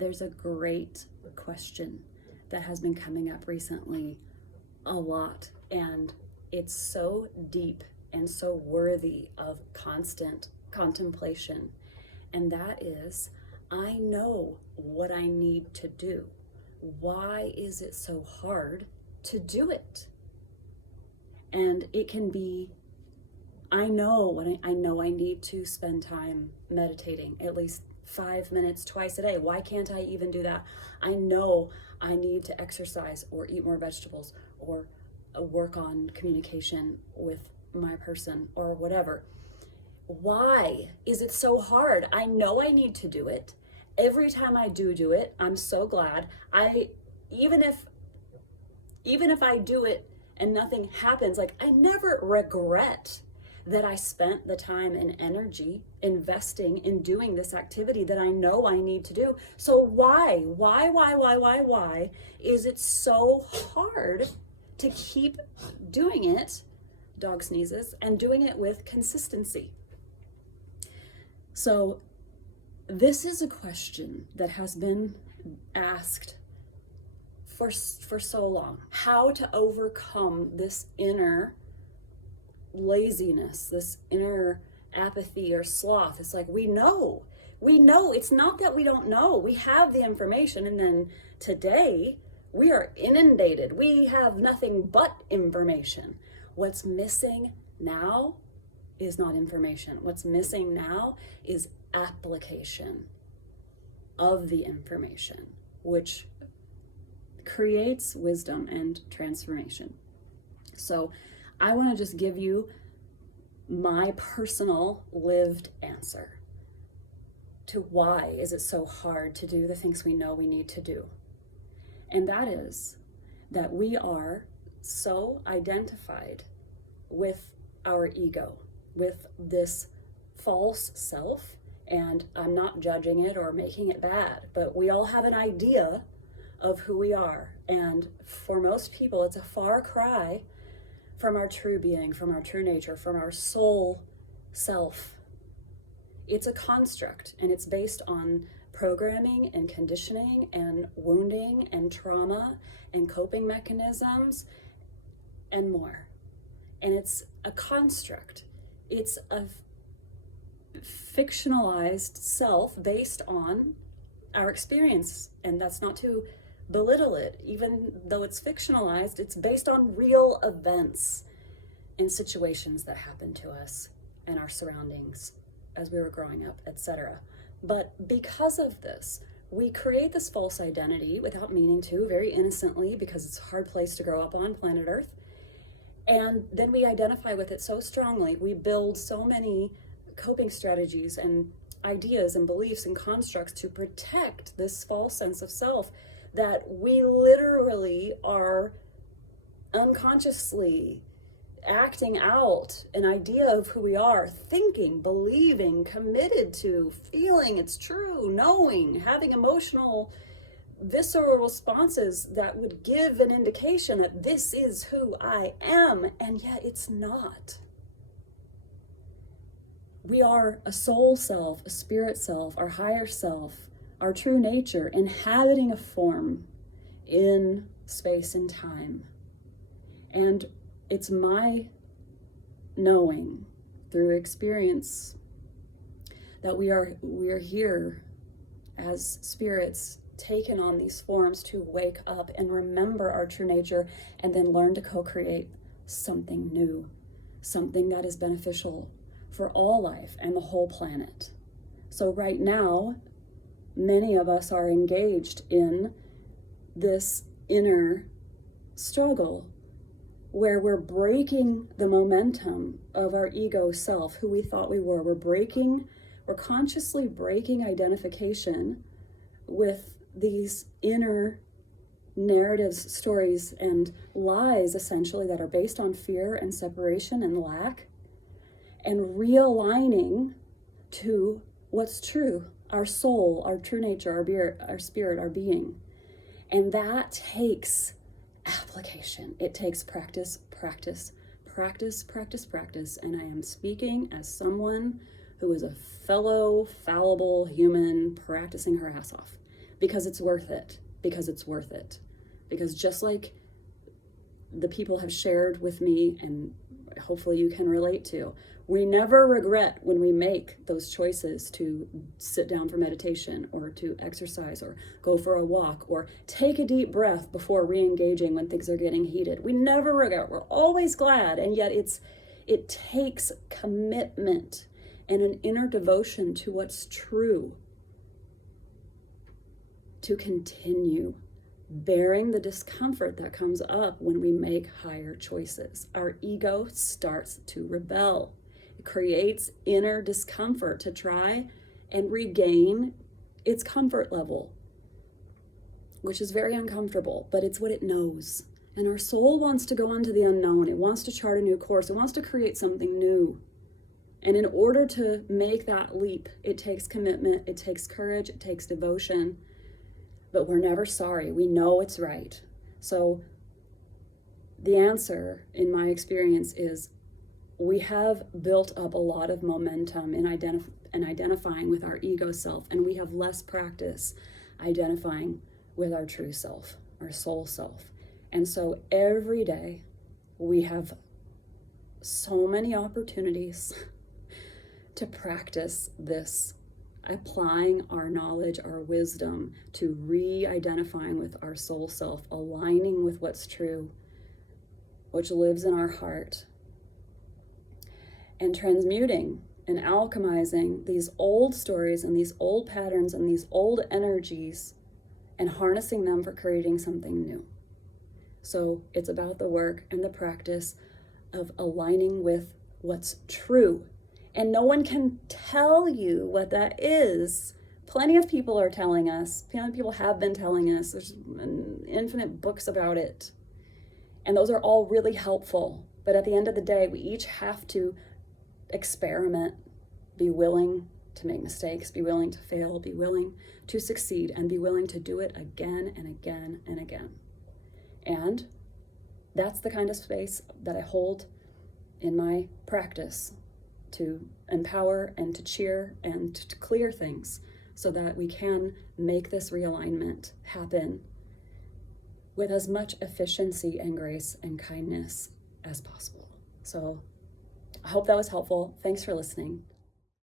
there's a great question that has been coming up recently a lot, and it's so deep and so worthy of constant contemplation. And that is, I know what I need to do. Why is it so hard to do it? And it can be, I know I need to spend time meditating, at least 5 minutes twice a day. Why can't I even do that? I know I need to exercise or eat more vegetables or work on communication with my person or whatever. Why is it so hard? I know I need to do it. Every time I do it, I'm so glad. Even if I do it and nothing happens, like, I never regret that I spent the time and energy investing in doing this activity that I know I need to do. So why is it so hard to keep doing it, dog sneezes, and doing it with consistency? So this is a question that has been asked for so long. How to overcome this inner laziness, this inner apathy or sloth. It's like, we know. It's not that we don't know. We have the information, and then today we are inundated. We have nothing but information. What's missing now is not information. What's missing now is application of the information, which creates wisdom and transformation. So I want to just give you my personal lived answer to why is it so hard to do the things we know we need to do. And that is that we are so identified with our ego, with this false self, and I'm not judging it or making it bad, but we all have an idea of who we are. And for most people, it's a far cry from our true being, from our true nature, from our soul self. It's a construct, and it's based on programming and conditioning and wounding and trauma and coping mechanisms and more. And it's a construct. It's a fictionalized self based on our experience. And that's not to belittle it. Even though it's fictionalized, it's based on real events and situations that happened to us and our surroundings as we were growing up, etc. But because of this, we create this false identity without meaning to, very innocently, because it's a hard place to grow up on planet Earth. And then we identify with it so strongly. We build so many coping strategies and ideas and beliefs and constructs to protect this false sense of self that we literally are unconsciously acting out an idea of who we are, thinking, believing, committed to, feeling it's true, knowing, having emotional, visceral responses that would give an indication that this is who I am, and yet it's not. We are a soul self, a spirit self, our higher self, our true nature, inhabiting a form in space and time. And it's my knowing through experience that we are here as spirits taken on these forms to wake up and remember our true nature, and then learn to co-create something new, something that is beneficial for all life and the whole planet. So right now, many of us are engaged in this inner struggle where we're breaking the momentum of our ego self, who we thought we were. We're consciously breaking identification with these inner narratives, stories, and lies, essentially, that are based on fear and separation and lack, and realigning to what's true, our soul, our true nature, our spirit, our being. And that takes application. It takes practice. And I am speaking as someone who is a fellow fallible human practicing her ass off. because it's worth it, because it's worth it. Because just like the people have shared with me, and hopefully you can relate to, we never regret when we make those choices to sit down for meditation or to exercise or go for a walk or take a deep breath before re-engaging when things are getting heated. We never regret. We're always glad. And yet it takes commitment and an inner devotion to what's true to continue bearing the discomfort that comes up when we make higher choices. Our ego starts to rebel. It creates inner discomfort to try and regain its comfort level, which is very uncomfortable, but it's what it knows. And our soul wants to go into the unknown. It wants to chart a new course. It wants to create something new. And in order to make that leap, it takes commitment, it takes courage, it takes devotion. But we're never sorry. We know it's right. So the answer, in my experience, is we have built up a lot of momentum in identifying with our ego self, and we have less practice identifying with our true self, our soul self. And so every day we have so many opportunities to practice this, applying our knowledge, our wisdom to re-identifying with our soul self, aligning with what's true, which lives in our heart, and transmuting and alchemizing these old stories and these old patterns and these old energies and harnessing them for creating something new. So it's about the work and the practice of aligning with what's true. And no one can tell you what that is. Plenty of people are telling us, plenty of people have been telling us, there's infinite books about it. And those are all really helpful. But at the end of the day, we each have to experiment, be willing to make mistakes, be willing to fail, be willing to succeed, and be willing to do it again and again and again. And that's the kind of space that I hold in my practice, to empower and to cheer and to clear things so that we can make this realignment happen with as much efficiency and grace and kindness as possible. So I hope that was helpful. Thanks for listening.